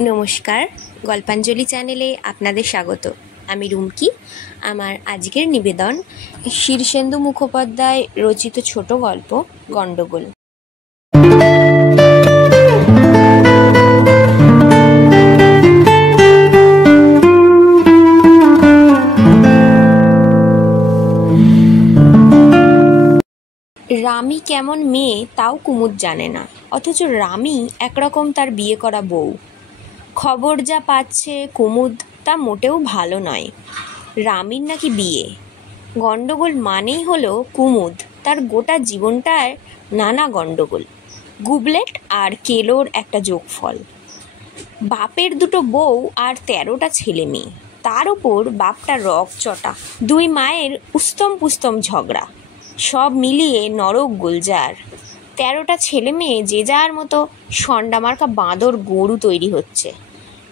নমস্কার, গল্পাঞ্জলি চ্যানেলে আপনাদের স্বাগত। আমি রুমকি। আমার আজকের নিবেদন শীর্ষেন্দু মুখোপাধ্যায় রচিত ছোট গল্প গণ্ডগোল। রামি কেমন মেয়ে তাও কুমুদ জানে না, অথচ রামি একরকম তার বিয়ে করা বউ। খবর যা পাচ্ছে কুমুদ তা মোটেও ভালো নয়। রামির নাকি বিয়ে। গণ্ডগোল মানেই হলো কুমুদ তার গোটা জীবনটার নানা গণ্ডগোল, গুবলেট আর কেলোর একটা যোগফল। বাপের দুটো বউ আর 13টা ছেলে মেয়ে, তার ওপর বাপটা রকচটা, দুই মায়ের উস্তম পুস্তম ঝগড়া, সব মিলিয়ে নরক গুলজার। 13টা ছেলে মেয়ে যে যার মতো সন্ডামার্কা বাঁদর গরু তৈরি হচ্ছে।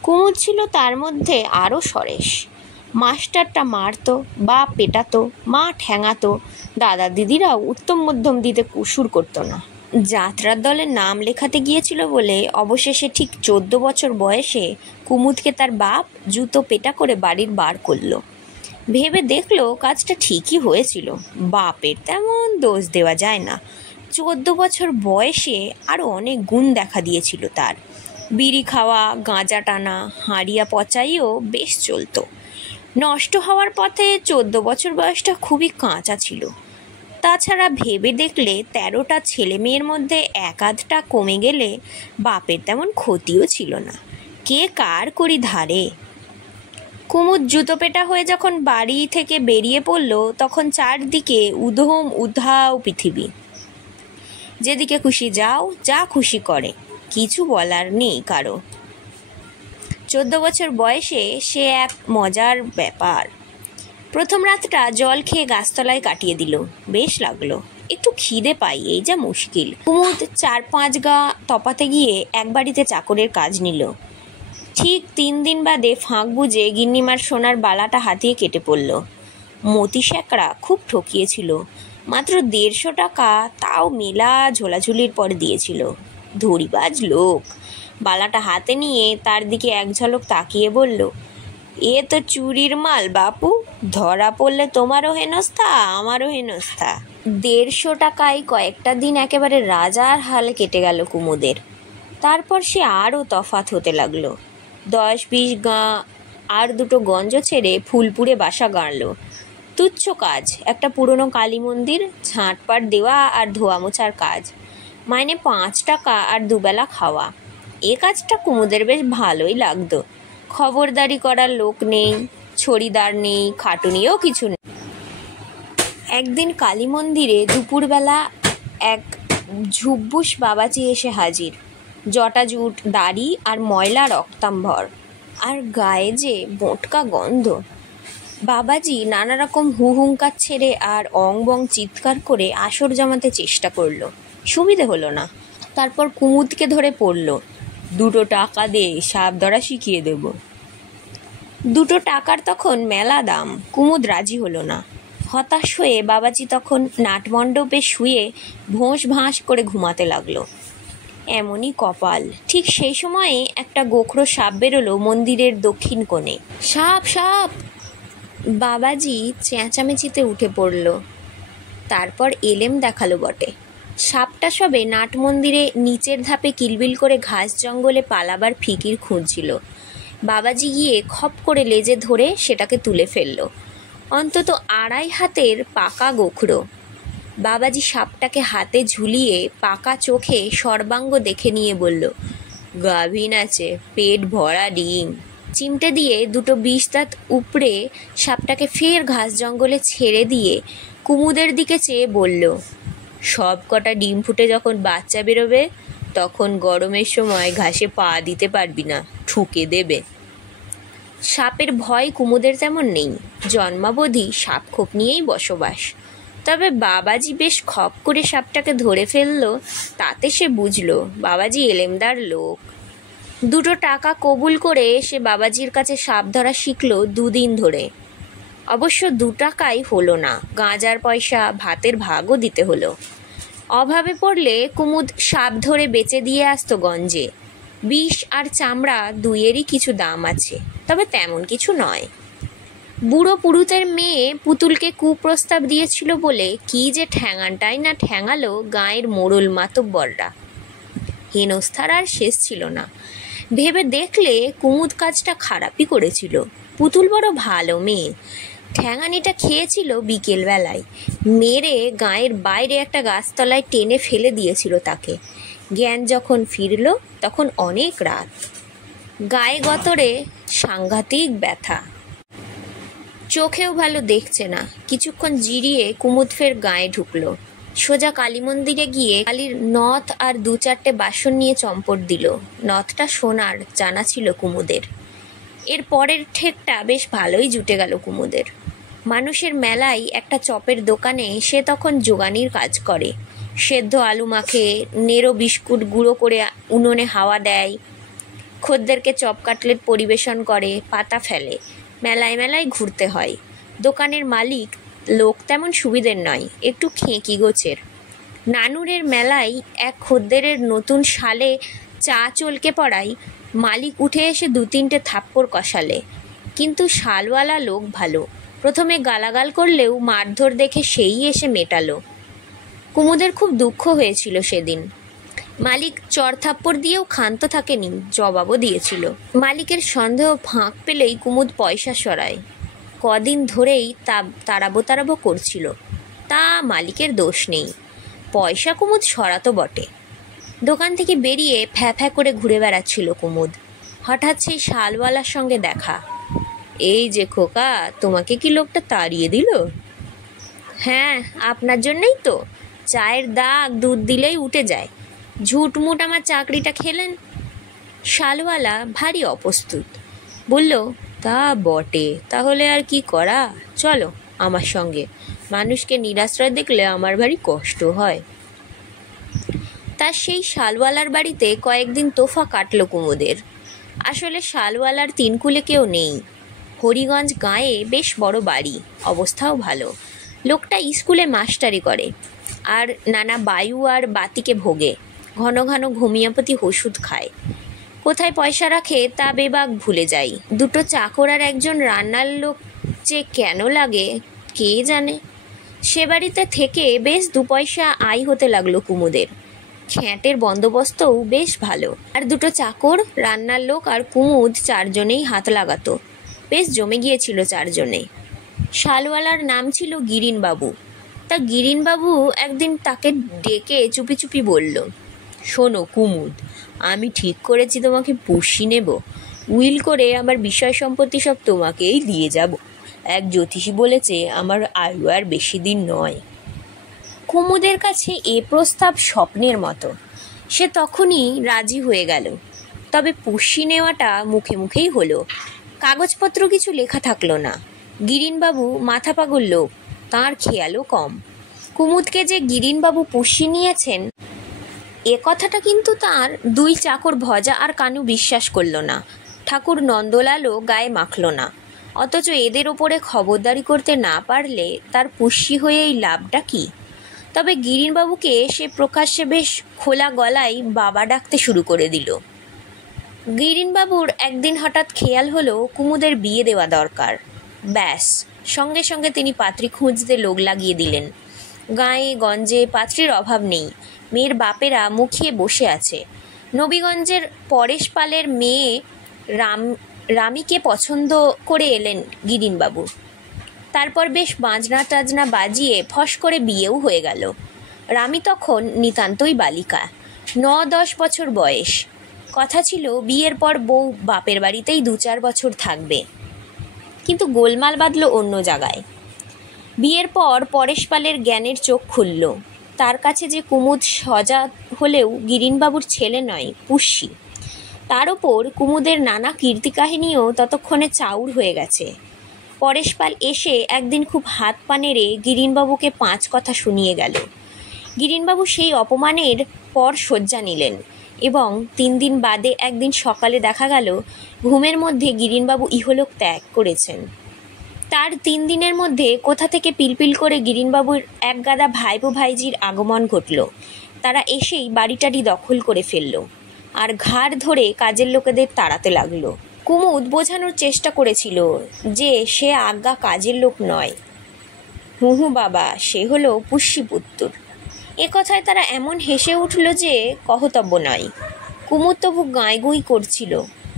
কুমুদ ছিল তার মধ্যে আরও সরেস। মাস্টারটা মারতো, বাপ পেটাতো, মা ঠ্যাঙাতো, দাদা দিদিরাও উত্তম মধ্যম দিতে কুসুর করতো না। যাত্রার দলে নাম লেখাতে গিয়েছিল বলে অবশেষে ঠিক 14 বছর বয়সে কুমুদকে তার বাপ জুতো পেটা করে বাড়ির বার করলো। ভেবে দেখলো কাজটা ঠিকই হয়েছিল, বাপের তেমন দোষ দেওয়া যায় না। 14 বছর বয়সে আরও অনেক গুণ দেখা দিয়েছিল তার। বিড়ি খাওয়া, গাঁজা টানা, হাঁড়িয়া পচাইও বেশ চলতো। নষ্ট হওয়ার পথে 14 বছর বয়সটা খুবই কাঁচা ছিল। তাছাড়া ভেবে দেখলে 13টা ছেলে মেয়ের মধ্যে এক আধটা কমে গেলে বাপের তেমন ক্ষতিও ছিল না। কে কার করি ধারে। কুমুদ জুতো পেটা হয়ে যখন বাড়ি থেকে বেরিয়ে পড়ল, তখন চারদিকে উধম উধাও পৃথিবী। যেদিকে খুশি যাও, যা খুশি করে, কিছু বলার নেই কারো। 14 বছর বয়সে সে এক মজার ব্যাপার। প্রথম রাতটা জল খেয়ে গাছতলায় কাটিয়ে দিল, বেশ লাগলো। একটু খিদে পাই, এই যা মুশকিল। কুমুদ 4-5 গা তপাতে গিয়ে এক বাড়িতে চাকরের কাজ নিল। ঠিক 3 দিন বাদে ফাঁক বুঝে গিন্নিমার সোনার বালাটা হাতিয়ে কেটে পড়ল। মতি শ্যাকরা খুব ঠকিয়েছিল, মাত্র 150 টাকা, তাও মেলা ঝোলাঝুলির পর দিয়েছিল। ধরিবাজ লোক। বালাটা হাতে নিয়ে তার দিকে এক ঝলক তাকিয়ে বলল, এ তো চুরির মাল বাপু, ধরা পড়লে তোমারও হেনস্থা আমারও হেনস্থা। 150 টাকায় কয়েকটা দিন একেবারে রাজার হাল কেটে গেল কুমুদের। তারপর সে আরও তফাৎ হতে লাগলো। 10-20 গাঁ আর দুটো গঞ্জ ছেড়ে ফুলপুরে বাসা গাড়ল। তুচ্ছ কাজ, একটা পুরনো কালী মন্দির, ঝাঁটপাট দেওয়া আর ধোয়া মোছার কাজ। মাইনে 5 টাকা আর দুবেলা খাওয়া। এ কাজটা কুমুদের বেশ ভালোই লাগতো। খবরদারি করার লোক নেই, ছড়িদার নেই, খাটুনিও কিছু নেই। একদিন কালী মন্দিরে দুপুরবেলা এক ঝুব্বুস বাবাজি এসে হাজির। জটাজুট, দাড়ি আর ময়লা রক্তাম্বর, আর গায়ে যে বোটকা গন্ধ। বাবাজি নানা রকম হুহুঙ্কার ছেড়ে আর অং বং চিৎকার করে আসর জমাতে চেষ্টা করলো, সুবিধে হলো না। তারপর কুমুদকে ধরে পড়ল, 2 টাকা দে, সাপ ধরা শিখিয়ে দেব। 2 টাকার তখন মেলা দাম। কুমুদ রাজি হলো না। হতাশ হয়ে বাবাজি তখন নাটমণ্ডপে শুয়ে ভোঁস ভাঁস করে ঘুমাতে লাগলো। এমনই কপাল, ঠিক সেই সময়ে একটা গোখরো সাপ বেরোলো মন্দিরের দক্ষিণ কোণে। সাপ সাপ! বাবাজি চেঁচামেচিতে উঠে পড়ল। তারপর এলেম দেখালো বটে। সাপটা সবে নাট মন্দিরে নিচের ধাপে কিলবিল করে ঘাস জঙ্গলে পালাবার ফিকির খুঁজছিল। বাবাজি গিয়ে খপ করে লেজে ধরে সেটাকে তুলে ফেলল। অন্তত 2.5 হাতের পাকা গোখরো। বাবাজি সাপটাকে হাতে ঝুলিয়ে পাকা চোখে সর্বাঙ্গ দেখে নিয়ে বলল, গাভীন আছে, পেট ভরা ডিম। চিমটে দিয়ে 2 বিষ দাঁত উপড়ে সাপটাকে ফের ঘাস জঙ্গলে ছেড়ে দিয়ে কুমুদের দিকে চেয়ে বলল, সব কটা ডিম ফুটে যখন বাচ্চা বেরোবে, তখন গরমের সময় ঘাসে পা দিতে পারবি না, ঠুকে দেবে। সাপের ভয় কুমুদের তেমন নেই, জন্মাবধি সাপ খোপ নিয়েই বসবাস। তবে বাবাজি বেশ খপ করে সাপটাকে ধরে ফেলল, তাতে সে বুঝল বাবাজি এলেমদার লোক। 2 টাকা কবুল করে সে বাবাজির কাছে সাপ ধরা শিখল 2 দিন ধরে। অবশ্য 2 টাকাই হলো না, গাঁজার পয়সা, ভাতের ভাগও দিতে হলো। অভাবে পড়লে কুমুদ সাপ ধরে বেচে দিয়ে আসতো গঞ্জে। বিষ আর চামড়া দুইয়েরই কিছু দাম আছে, তবে তেমন কিছু নয়। বুড়ো পুরুতের মেয়ে পুতুলকে কুপ্রস্তাব দিয়েছিল বলে কি যে ঠ্যাঙানটাই না ঠ্যাঙালো গাঁয়ের মোড়ল মাতব্বররা। হেনস্থার আর শেষ ছিল না। ভেবে দেখলে কুমুদ কাজটা খারাপই করেছিল। পুতুল বড় ভালো মেয়ে। ঠ্যাঙানিটা খেয়েছিল বিকেলবেলায়, মেরে গাঁয়ের বাইরে একটা গাছতলায় টেনে ফেলে দিয়েছিল তাকে। জ্ঞান যখন ফিরল তখন অনেক রাত। গায়ে গতরে সাংঘাতিক ব্যথা, চোখেও ভালো দেখছে না। কিছুক্ষণ জিরিয়ে কুমুদ ফের গায়ে ঢুকলো। সোজা কালী মন্দিরে গিয়ে কালীর নথ আর 2-4টে বাসন নিয়ে চম্পট দিল। নথটা সোনার, জানা ছিল কুমুদের। এর পরের ঠেকটা বেশ ভালোই জুটে গেল কুমুদের। মানুষের মেলায় একটা চপের দোকানে সে তখন জোগানির কাজ করে। সেদ্ধ আলু মাখে, নেড়ো বিস্কুট গুঁড়ো করে উনুনে হাওয়া দেয়, খদ্দেরকে চপ কাটলেট পরিবেশন করে, পাতা ফেলে। মেলায় মেলায় ঘুরতে হয়। দোকানের মালিক লোক তেমন সুবিধের নয়, একটু খেঁকি গোছের। নানুরের মেলায় এক খদ্দেরের নতুন শালে চা চলকে পড়ায় মালিক উঠে এসে 2-3টে থাপ্পড় কষালে। কিন্তু শালওয়ালা লোক ভালো, প্রথমে গালাগাল করলেও মারধর দেখে সেই এসে মেটালো। কুমুদের খুব দুঃখ হয়েছিল সেদিন। মালিক চড়থাপ্পড় দিয়েও ক্ষান্ত থাকেনি, জবাবও দিয়েছিল। মালিকের সন্দেহ ফাঁক পেলেই কুমুদ পয়সা সরায়। কদিন ধরেই তাড়াবো করছিল, তা মালিকের দোষ নেই। পয়সা কুমুদ সরাতো বটে। দোকান থেকে বেরিয়ে ফ্যা করে ঘুরে বেড়াচ্ছিল কুমুদ। হঠাৎ সেই শালওয়ালার সঙ্গে দেখা। এই যে খোকা, তোমাকে কি লোকটা তাড়িয়ে দিল? হ্যাঁ, আপনার জন্যই তো। চায়ের দাগ দুধ দিলেই উঠে যায়। ঝুটমুট আমার চাকরিটা খেলেন। শালওয়ালা ভারী অপ্রস্তুত। বলল, তা বটে, তাহলে আর কি করা, চলো আমার সঙ্গে। মানুষকে নিরাশ্রয় দেখলে আমার ভারী কষ্ট হয়। তার সেই শালওয়ালার বাড়িতে কয়েকদিন তোফা কাটল কুমুদের। আসলে শালওয়ালার 3 কুলে কেউ নেই। হরিগঞ্জ গাঁয়ে বেশ বড় বাড়ি, অবস্থাও ভালো। লোকটা স্কুলে মাস্টারি করে আর নানা বায়ু আর বাতিকে ভোগে। ঘন ঘন হোমিওপ্যাথি ওষুধ খায়। কোথায় পয়সা রাখে তা বেবাক ভুলে যায়। 2টো চাকর আর একজন রান্নার লোক যে কেন লাগে কে জানে। সে বাড়িতে থেকে বেশ 2 পয়সা আয় হতে লাগলো কুমুদের। খ্যাটের বন্দোবস্তও বেশ ভালো। আর 2টো চাকর, রান্নার লোক আর কুমুদ 4 জনেই হাত লাগাতো। বেশ জমে গিয়েছিল 4 জনে। শালওয়ালার নাম ছিল গিরিনবাবু। তা গিরিনবাবু একদিন তাকে ডেকে চুপি চুপি বলল, শোনো কুমুদ, আমি ঠিক করেছি তোমাকে পুষি নেব। উইল করে আমার বিষয় সম্পত্তি সব তোমাকেই দিয়ে যাব। এক জ্যোতিষী বলেছে আমার আয়ু আর বেশি দিন নয়। কুমুদের কাছে এ প্রস্তাব স্বপ্নের মতো। সে তখনই রাজি হয়ে গেল। তবে পুষি নেওয়াটা মুখে মুখেই হলো, কাগজপত্র কিছু লেখা থাকলো না। গিরিনবাবু মাথা পাগল লোক, তাঁর খেয়ালও কম। কুমুদকে যে গিরিনবাবু পুষি নিয়েছেন এ কথাটা কিন্তু তার 2 চাকর ভজা আর কানু বিশ্বাস করল না। ঠাকুর নন্দলালও গায়ে মাখল না। অথচ এদের ওপরে খবরদারি করতে না পারলে তার পুষ্যি হয়েই লাভটা কি? তবে গিরিনবাবুকে সে প্রকাশ্যে বেশ খোলা গলায় বাবা ডাকতে শুরু করে দিল। গিরিনবাবুর একদিন হঠাৎ খেয়াল হলো কুমুদের বিয়ে দেওয়া দরকার। ব্যাস, সঙ্গে সঙ্গে তিনি পাত্রী খুঁজতে লোক লাগিয়ে দিলেন। গাঁয়ে গঞ্জে পাত্রীর অভাব নেই। মেয়ের বাপেরা মুখিয়ে বসে আছে। নবীগঞ্জের পরেশ পালের মেয়ে রামিকে পছন্দ করে এলেন গিরিনবাবু। তারপর বেশ বাজনা টাজনা বাজিয়ে ফস করে বিয়েও হয়ে গেল। রামি তখন নিতান্তই বালিকা, 9-10 বছর বয়স। কথা ছিল বিয়ের পর বউ বাপের বাড়িতেই 2-4 বছর থাকবে। কিন্তু গোলমাল বাঁধল অন্য জায়গায়। বিয়ের পর পরেশ পালের জ্ঞানের চোখ খুলল। তার কাছে যে কুমুদ সজা হলেও গিরিনবাবুর ছেলে নয়, পুষ্যি। তার ওপর কুমুদের নানা কীর্তিকাহিনীও ততক্ষণে চাউর হয়ে গেছে। পরেশ পাল এসে একদিন খুব হাত পা নেড়ে গিরিনবাবুকে 5 কথা শুনিয়ে গেল। গিরিনবাবু সেই অপমানের পর শয্যা নিলেন এবং 3 দিন বাদে একদিন সকালে দেখা গেল ঘুমের মধ্যে গিরিনবাবু ইহলোক ত্যাগ করেছেন। তার 3 দিনের মধ্যে কোথা থেকে পিলপিল করে গিরিনবাবুর এক গাদা ভাইপো ভাইজির আগমন ঘটল। তারা এসেই বাড়িটারি দখল করে ফেলল। আর ঘাড় ধরে কাজের লোকেদের তাড়াতে লাগলো। কুমুদ বোঝানোর চেষ্টা করেছিল যে সে আজ্ঞা কাজের লোক নয়, হুহু বাবা, সে হলো পুষ্যিপুত্তর। এ কথায় তারা এমন হেসে উঠল যে কহতব্য নয়। কুমুদ তবু গাঁইগুঁই করছিল।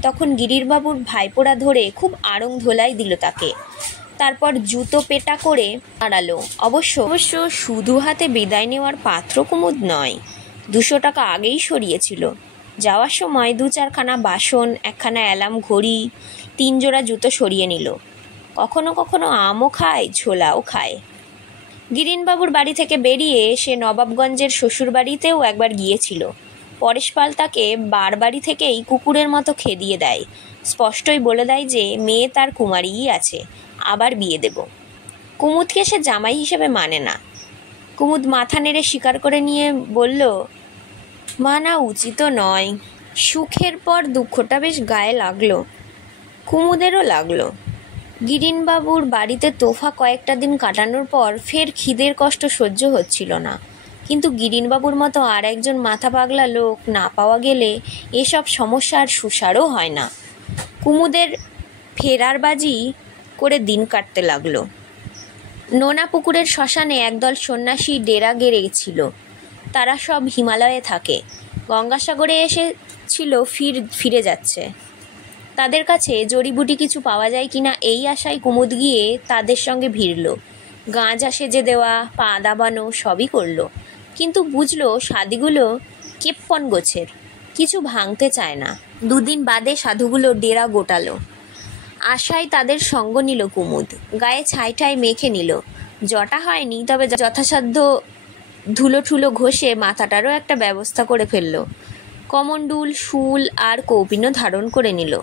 তখন গিরিরবাবুর ভাইপোরা ধরে খুব আড়ং ধোলাই দিল তাকে। তারপর জুতো পেটা করে দাঁড়ালো। অবশ্য শুধু হাতে বিদায় নেওয়ার পাত্র কুমুদ নয়। 200 টাকা আগেই সরিয়েছিল। যাওয়ার সময় 2-4খানা বাসন, 1খানা অ্যালার্ম ঘড়ি, 3 জোড়া জুতো সরিয়ে নিল। কখনো কখনো আমও খায়, ছোলাও খায়। গিরিনবাবুর বাড়ি থেকে বেরিয়ে সে নবাবগঞ্জের শ্বশুর বাড়িতেও একবার গিয়েছিল। পরেশপাল তাকে বাড়ি থেকেই কুকুরের মতো খেদিয়ে দেয়। স্পষ্টই বলে দেয় যে মেয়ে তার কুমারীই আছে, আবার বিয়ে দেব। কুমুদকে সে জামাই হিসেবে মানে না। কুমুদ মাথা নেড়ে স্বীকার করে নিয়ে বলল, মানা উচিত নয়। সুখের পর দুঃখটা বেশ গায়ে লাগলো। কুমুদেরও লাগলো। গিরিনবাবুর বাড়িতে তোফা কয়েকটা দিন কাটানোর পর ফের খিদের কষ্ট সহ্য হচ্ছিল না। কিন্তু গিরিনবাবুর মতো আর একজন মাথা পাগলা লোক না পাওয়া গেলে এসব সমস্যা আর সুসারও হয় না। কুমুদের ফেরার বাজি করে দিন কাটতে লাগলো। নোনা পুকুরের শ্মশানে একদল সন্ন্যাসী ডেরা গেড়েছিল। তারা সব হিমালয়ে থাকে। গঙ্গাসাগরে এসেছিল, ফিরে যাচ্ছে। তাদের কাছে জড়িবুটি কিছু পাওয়া যায় কিনা এই আশায় কুমুদ গিয়ে তাদের সঙ্গে ভিড়ল। গাঁজা সেজে দেওয়া, পা দাবানো সবই করলো। কিন্তু বুঝলো সাধুগুলো কেপ্পন গোছের, কিছু ভাঙতে চায় না। 2 দিন বাদে সাধুগুলো ডেরা গোটালো। আশায় তাদের সঙ্গ নিল কুমুদ। গায়ে ছাই ঠাই মেখে নিল। জটা হয়নি, তবে যথাসাধ্য ধুলো ঠুলো ঘষে মাথাটারও একটা ব্যবস্থা করে ফেলল। কমণ্ডুল, শুল আর কৌপিনও ধারণ করে নিল।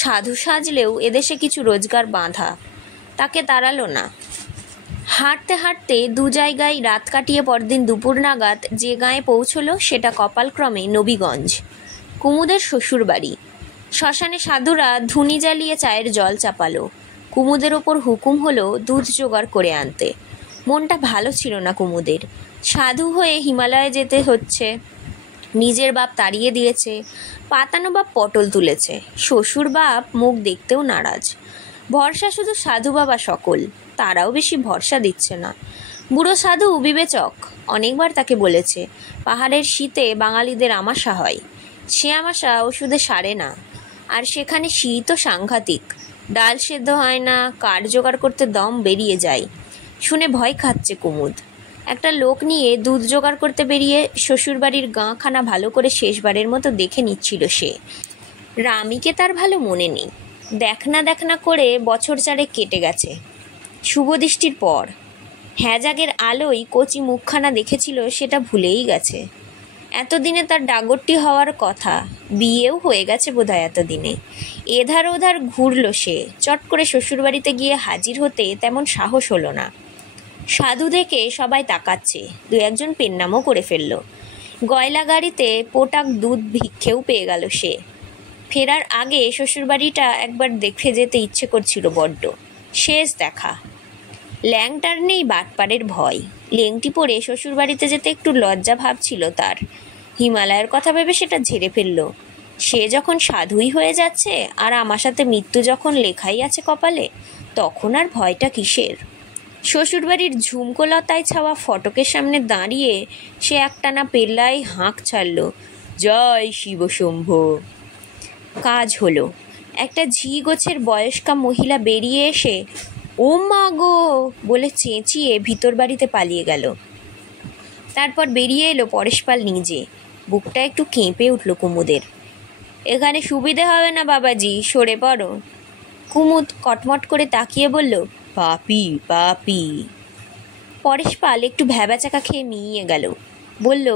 সাধু সাজলেও এদেশে কিছু রোজগার বাঁধা, তাকে তাড়ালো না। হাঁটতে হাঁটতে 2 জায়গায় রাত কাটিয়ে পরদিন দুপুর নাগাদ যে গাঁয়ে পৌঁছলো সেটা কপালক্রমে নবীগঞ্জ, কুমুদের শ্বশুর বাড়ি। শ্মশানে সাধুরা ধুনি জ্বালিয়ে চায়ের জল চাপালো। কুমুদের ওপর হুকুম হলো দুধ জোগাড় করে আনতে। মনটা ভালো ছিল না কুমুদের। সাধু হয়ে হিমালয়ে যেতে হচ্ছে। নিজের বাপ তাড়িয়ে দিয়েছে, পাতানো বাপ পটল তুলেছে, শ্বশুর বাপ মুখ দেখতেও নারাজ। ভরসা শুধু সাধু বাবা সকল, তারাও বেশি ভরসা দিচ্ছে না। বুড়ো সাধু বিবেচক, অনেকবার তাকে বলেছে পাহাড়ের শীতে বাঙালিদের আমাশা হয়, সে আমাশা ওষুধে সারে না। আর সেখানে শীতও সাংঘাতিক, ডাল সেদ্ধ হয় না, কাঠ জোগাড় করতে দম বেরিয়ে যায়। শুনে ভয় খাচ্ছে কুমুদ। একটা লোক নিয়ে দুধ জোগাড় করতে বেরিয়ে শ্বশুরবাড়ির গাঁখানা ভালো করে শেষবারের মতো দেখে নিচ্ছিল সে। রামিকে তার ভালো মনে নেই। দেখনা করে বছর 4 কেটে গেছে। শুভদৃষ্টির পর হ্যাজাগের আলোয় কচি মুখখানা দেখেছিল, সেটা ভুলেই গেছে। এতদিনে তার ডাগরটি হওয়ার কথা, বিয়েও হয়ে গেছে বোধহয় এতদিনে। এধার ওধার ঘুরল সে। চট করে শ্বশুরবাড়িতে গিয়ে হাজির হতে তেমন সাহস হলো না। সাধু দেখে সবাই তাকাচ্ছে, 2-1জন পেন্নামও করে ফেলল। গয়লা গাড়িতে পোটাক দুধ ভিক্ষেও পেয়ে গেল সে। ফেরার আগে শ্বশুরবাড়িটা একবার দেখে যেতে ইচ্ছে করছিল বড্ড। শেষ দেখা। ল্যাংটার নেই বাটপাড়ের ভয়। লেংটি পরে শ্বশুরবাড়িতে যেতে একটু লজ্জা ভাবছিল তার। হিমালয়ের কথা ভেবে সেটা ঝেড়ে ফেলল। সে যখন সাধুই হয়ে যাচ্ছে আর আমার সাথে মৃত্যু যখন লেখাই আছে কপালে, তখন আর ভয়টা কিসের? শ্বশুরবাড়ির ঝুমকোলতায় ছাওয়া ফটকের সামনে দাঁড়িয়ে সে একটানা পেল্লায় হাঁক ছাড়ল, জয় শিবশম্ভ। কাজ হলো। একটা ঝি গোছের বয়স্কা মহিলা বেরিয়ে এসে ও মা গো বলে চেঁচিয়ে ভিতর বাড়িতে পালিয়ে গেল। তারপর বেরিয়ে এলো পরেশপাল নিজে। বুকটা একটু কেঁপে উঠল কুমুদের। এখানে সুবিধে হবে না বাবাজি, সরে পড়ো। কুমুদ কটমট করে তাকিয়ে বলল, পাপি পাপি। পরেশপাল একটু ভ্যাবাচাকা খেয়ে মিইয়ে গেল। বলল,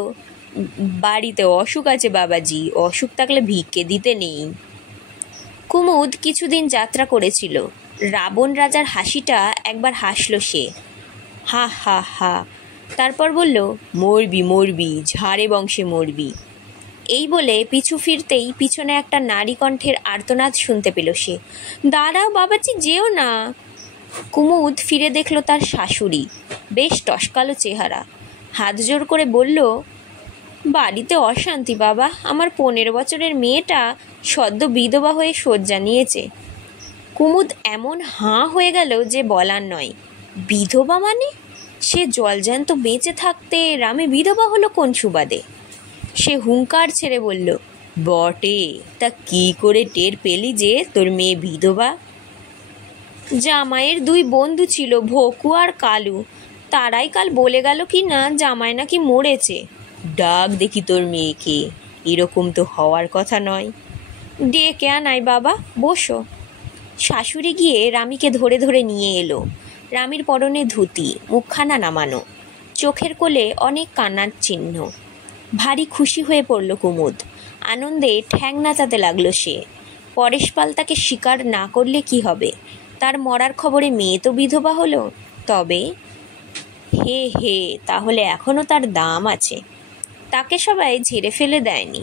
বাড়িতে অসুখ আছে বাবাজি, অসুখ থাকলে ভিক্ষে দিতে নেই। কুমুদ কিছুদিন যাত্রা করেছিল। রাবণ রাজার হাসিটা একবার হাসল সে, হা হা হা। তারপর বলল, মরবি মরবি, ঝাড়ে বংশে মরবি। এই বলে পিছু ফিরতেই পিছনে একটা নারী কণ্ঠের আর্তনাদ শুনতে পেল সে, দাঁড়াও বাবাজি, যেও না। কুমুদ ফিরে দেখল তার শাশুড়ি, বেশ টসকালো চেহারা। হাত জোর করে বলল, বাড়িতে অশান্তি বাবা। আমার 15 বছরের মেয়েটা সদ্য বিধবা হয়ে শয্যা নিয়েছে। কুমুদ এমন হাঁ হয়ে গেল যে বলার নয়। বিধবা মানে? সে জলজ্যান্ত বেঁচে থাকতে রামে বিধবা হলো কোন সুবাদে? সে হুঙ্কার ছেড়ে বলল, বটে, তা কি করে টের পেলি যে তোর মেয়ে বিধবা? জামাইয়ের 2 বন্ধু ছিল, ভকু আর কালু। তারাই কাল বলে গেল কি না জামাই নাকি মরেছে। ডাক দেখি তোর মেয়েকে, এরকম তো হওয়ার কথা নয়। ডেকে আনাই বাবা, বসো। শাশুড়ি গিয়ে রামিকে ধরে ধরে নিয়ে এলো। রামির পরনে ধুতি, মুখখানা নামানো, চোখের কোলে অনেক কান্নার চিহ্ন। ভারী খুশি হয়ে পড়ল কুমুদ। আনন্দে ঠ্যাং নাচাতে লাগলো সে। পরেশপাল তাকে স্বীকার না করলে কি হবে? তার মরার খবরে মেয়ে তো বিধবা হলো। তবে হে হে, তাহলে এখনও তার দাম আছে। তাকে সবাই ঝেড়ে ফেলে দেয়নি।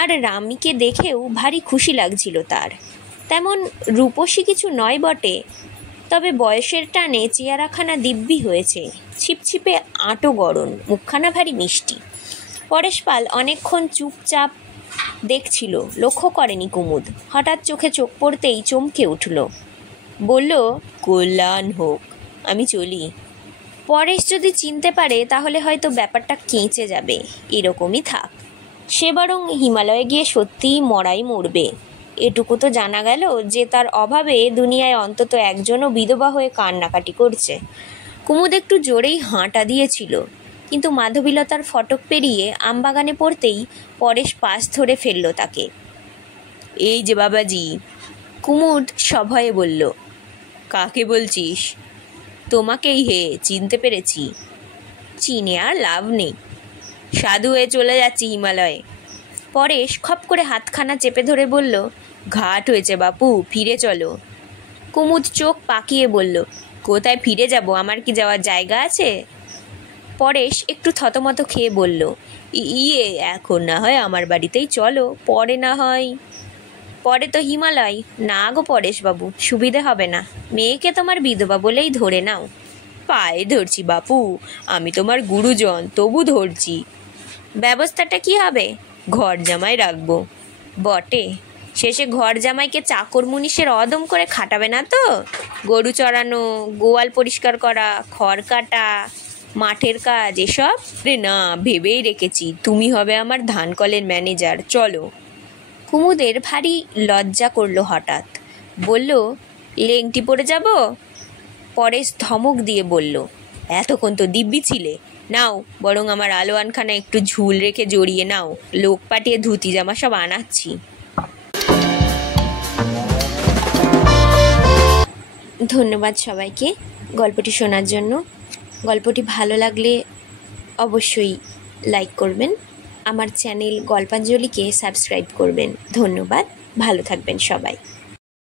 আর রামিকে দেখেও ভারী খুশি লাগছিল তার। তেমন রূপসী কিছু নয় বটে, তবে বয়সের টানে চেহারাখানা দিব্যি হয়েছে। ছিপছিপে আঁটো গড়ন, মুখখানা ভারী মিষ্টি। পরেশপাল অনেকক্ষণ চুপচাপ দেখছিল, লক্ষ্য করেনি কুমুদ। হঠাৎ চোখে চোখ পড়তেই চমকে উঠল। বলল, কল্যাণ হোক, আমি চলি। পরেশ যদি চিনতে পারে তাহলে হয়তো ব্যাপারটা কেঁচে যাবে। এরকমই থাক। সে বরং হিমালয়ে গিয়ে সত্যিই মরাই মরবে। এটুকু তো জানা গেল যে তার অভাবে দুনিয়ায় অন্তত একজনও বিধবা হয়ে কান্নাকাটি করছে। কুমুদ একটু জোরেই হাঁটা দিয়েছিল, কিন্তু মাধবীলতার ফটক পেরিয়ে আমবাগানে পড়তেই পরেশ পাশ ধরে ফেলল তাকে। এই যে বাবাজি। কুমুদ সভয়ে বলল, কাকে বলছিস? তোমাকেই হে, চিনতে পেরেছি। চিনে আর লাভ নেই, সাধু হয়ে চলে যাচ্ছি হিমালয়ে। পরেশ খপ করে হাতখানা চেপে ধরে বলল, ঘাট হয়েছে বাপু, ফিরে চলো। কুমুদ চোখ পাকিয়ে বলল, কোথায় ফিরে যাব? আমার কি যাওয়ার জায়গা আছে? পরেশ একটু থতমত খেয়ে বলল, ইয়ে, এখন না হয় আমার বাড়িতেই চলো, পরে না হয়। পরে তো হিমালয়। না গো পরেশবাবু, সুবিধে হবে না। মেয়েকে তোমার বিধবা বলেই ধরে নাও। পায়ে ধরছি বাপু, আমি তোমার গুরুজন, তবু ধরছি। ব্যবস্থাটা কি হবে? ঘর জামাই রাখবো। বটে, শেষে ঘর জামাইকে চাকর মুনিশের অদম করে খাটাবে না তো? গরু চড়ানো, গোয়াল পরিষ্কার করা, খড় কাটা, মাঠের কাজ, এসব? রে না, ভেবেই রেখেছি তুমি হবে আমার ধানকলের ম্যানেজার। চলো। কুমুদের ভারী লজ্জা করলো হঠাৎ। বলল, লেংটি পড়ে যাব? পরেশ ধমক দিয়ে বলল, এতক্ষণ তো দিব্যি ছিলে। নাও, বরং আমার আলোয়ানখানা একটু ঝুল রেখে জড়িয়ে নাও। লোক পাঠিয়ে ধুতি জামা সব আনাচ্ছি। ধন্যবাদ সবাইকে গল্পটি শোনার জন্য। গল্পটি ভালো লাগলে অবশ্যই লাইক করবেন। আমার চ্যানেল গল্পাঞ্জলিকে সাবস্ক্রাইব করবেন। ধন্যবাদ, ভালো থাকবেন সবাই।